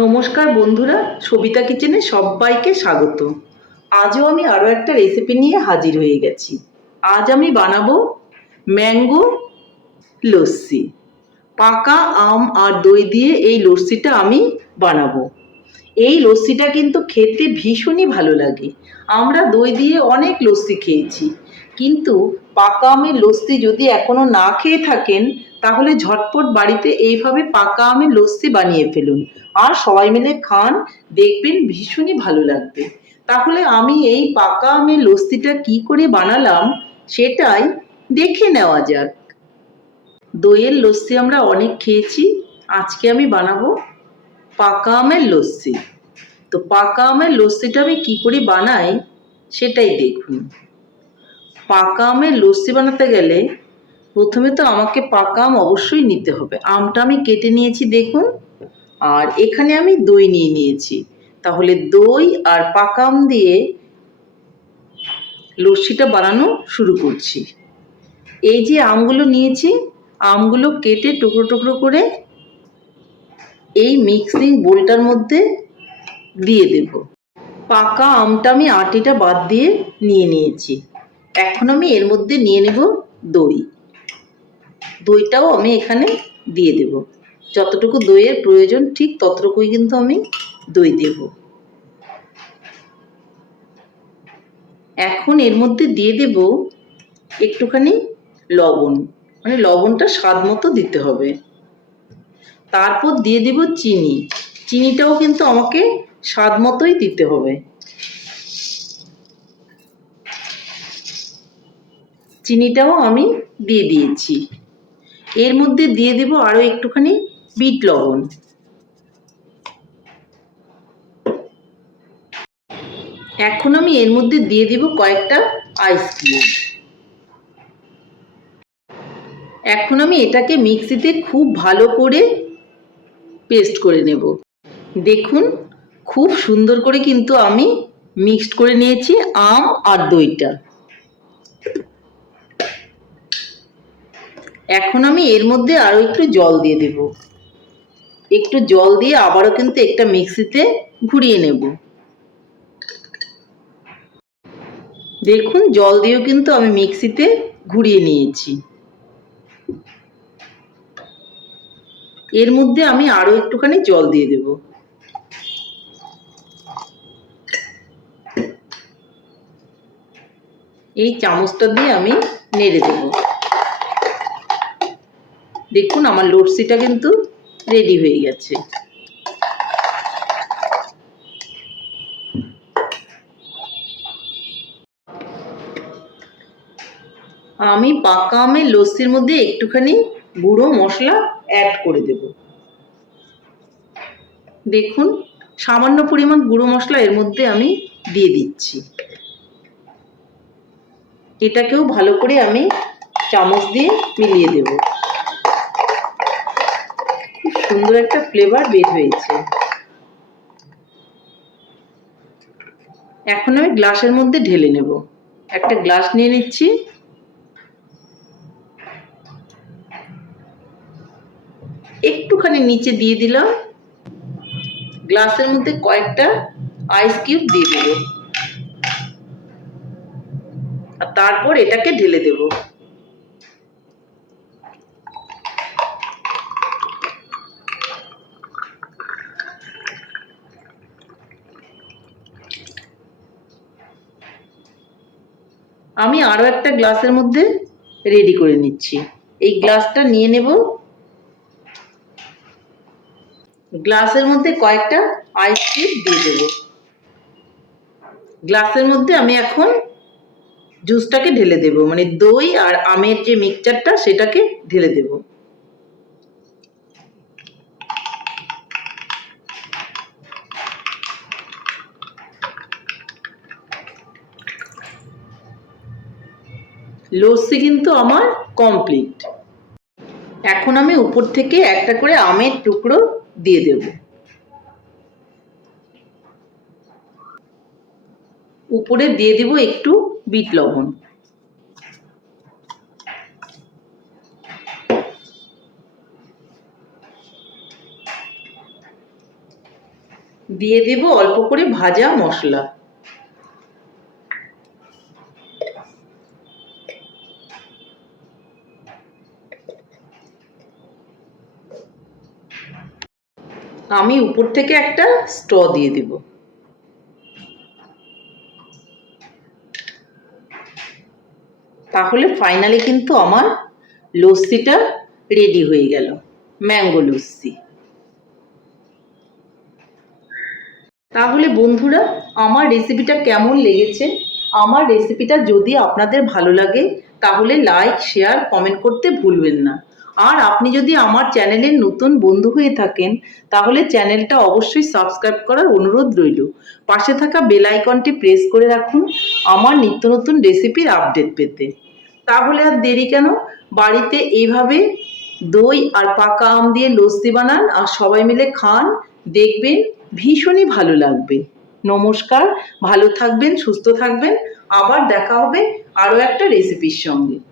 নমস্কার বন্ধুরা, সবিতা কিচেনে সবাইকে স্বাগত। আজও আমি আরও একটা রেসিপি নিয়ে হাজির হয়ে গেছি। আজ আমি বানাবো ম্যাঙ্গো লস্যি। পাকা আম আর দই দিয়ে এই লস্যিটা আমি বানাবো। এই লস্যিটা কিন্তু খেতে ভীষণই ভালো লাগে। আমরা দই দিয়ে অনেক লস্যি খেয়েছি। কিন্তু পাকা আমের লস্যি যদি এখনও না খেয়ে থাকেন তাহলে ঝটপট বাড়িতে এইভাবে পাকা আমের লস্যি বানিয়ে ফেলুন। আর সবাই মিলে খান, দেখবেন ভীষণই ভালো লাগবে। তাহলে আমি এই পাকা আমের লস্যিটা কি করে বানালাম সেটাই দেখে নেওয়া যাক। দইয়ের লস্যি আমরা অনেক খেয়েছি, আজকে আমি বানাবো পাকা আমের লস্যি। তো পাকা আমের লস্যিটা আমি কী করে বানাই সেটাই দেখুন। পাকা আমের লস্যি বানাতে গেলে প্রথমে তো আমাকে পাকা আম অবশ্যই নিতে হবে। আমটা আমি কেটে নিয়েছি, দেখুন। আর এখানে আমি দই নিয়ে নিয়েছি। তাহলে দই আর পাকা আম দিয়ে লস্যিটা বানানো শুরু করছি। এই যে আমগুলো নিয়েছি, আমগুলো কেটে টুকরো টুকরো করে এই মিক্সিং বোলটার মধ্যে দিয়ে দেব। পাকা আমটা আমি আটিটা বাদ দিয়ে নিয়ে নিয়েছি। এখন আমি এর মধ্যে নিয়ে নেব দই। দইটাও আমি এখানে দিয়ে দেব। যতটুকু দইয়ের প্রয়োজন, ঠিক ততটুকুই কিন্তু আমি দই দেব। এখন এর মধ্যে দিয়ে দেব একটুখানি লবণ। মানে লবণটা স্বাদ মতো দিতে হবে। তারপর দিয়ে দেব চিনি। চিনিটাও কিন্তু আমাকে স্বাদ মতোই দিতে হবে। চিনিটাও আমি দিয়ে দিয়েছি। এর মধ্যে দিয়ে দেব আরও একটুখানি বিট লবণ। এখন আমি এর মধ্যে দিয়ে দিব কয়েকটা আইসক্রিম এখন আমি এটাকে মিক্সিতে খুব ভালো করে পেস্ট করে নেব। দেখুন, খুব সুন্দর করে কিন্তু আমি মিক্সড করে নিয়েছি আম আর দইটা। এখন আমি এর মধ্যে আরও একটু জল দিয়ে দেব। একটু জল দিয়ে আবারও কিন্তু একটা মিক্সিতে ঘুরিয়ে নেব। দেখুন, জল দিয়েও কিন্তু আমি মিক্সিতে ঘুরিয়ে নিয়েছি। এর মধ্যে আমি আরও একটুখানি জল দিয়ে দেব। এই চামচটা দিয়ে আমি নেড়ে দেব। দেখুন, আমার লস্যিটা কিন্তু রেডি হয়ে গেছে। আমি পাকা আমের লস্যির মধ্যে একটুখানি গুঁড়ো মশলা অ্যাড করে দেব। দেখুন, সামান্য পরিমাণ গুঁড়ো মশলা এর মধ্যে আমি দিয়ে দিচ্ছি। এটাকেও ভালো করে আমি চামচ দিয়ে মিলিয়ে দেব। সুন্দর একটা ফ্লেভার বের হয়েছে। এখন আমি গ্লাসের মধ্যে ঢেলে নেব। একটা গ্লাস নিয়ে নিচ্ছি। একটুখানি নিচে দিয়ে দিলাম। গ্লাসের মধ্যে কয়েকটা আইস কিউব দিয়ে দেব। আর তারপর এটাকে ঢেলে দেব। আমি আরও একটা গ্লাসের মধ্যে রেডি করে নিচ্ছি। এই গ্লাসটা নিয়ে নেব। গ্লাসের মধ্যে কয়েকটা আইস কিউব দিয়ে দেব। গ্লাসের মধ্যে আমি এখন জুসটাকে ঢেলে দেব। মানে দই আর আমের যে মিক্সচারটা সেটাকে ঢেলে দেব। লস্যি কিন্তু আমার কমপ্লিট এখন আমি উপর থেকে একটা করে আমের টুকরো দিয়ে দেব। উপরে দিয়ে দেব একটু বিট লবণ। দিয়ে দেব অল্প করে ভাজা মশলা। আমি উপর থেকে একটা স্ট্র দিয়ে দেব। তাহলে ফাইনালি কিন্তু আমার লস্যিটা রেডি হয়ে গেল, ম্যাঙ্গো লস্যি। তাহলে বন্ধুরা, আমার রেসিপিটা কেমন লেগেছে? আমার রেসিপিটা যদি আপনাদের ভালো লাগে, তাহলে লাইক শেয়ার কমেন্ট করতে ভুলবেন না। আর আপনি যদি আমার চ্যানেলের নতুন বন্ধু হয়ে থাকেন, তাহলে চ্যানেলটা অবশ্যই সাবস্ক্রাইব করার অনুরোধ রইল। পাশে থাকা বেল আইকনটি প্রেস করে রাখুন আমার নিত্য নতুন রেসিপির আপডেট পেতে। তাহলে আর দেরি কেন? বাড়িতে এইভাবে দই আর পাকা আম দিয়ে লস্যি বানান আর সবাই মিলে খান, দেখবেন ভীষণই ভালো লাগবে। নমস্কার, ভালো থাকবেন, সুস্থ থাকবেন। আবার দেখা হবে আরও একটা রেসিপির সঙ্গে।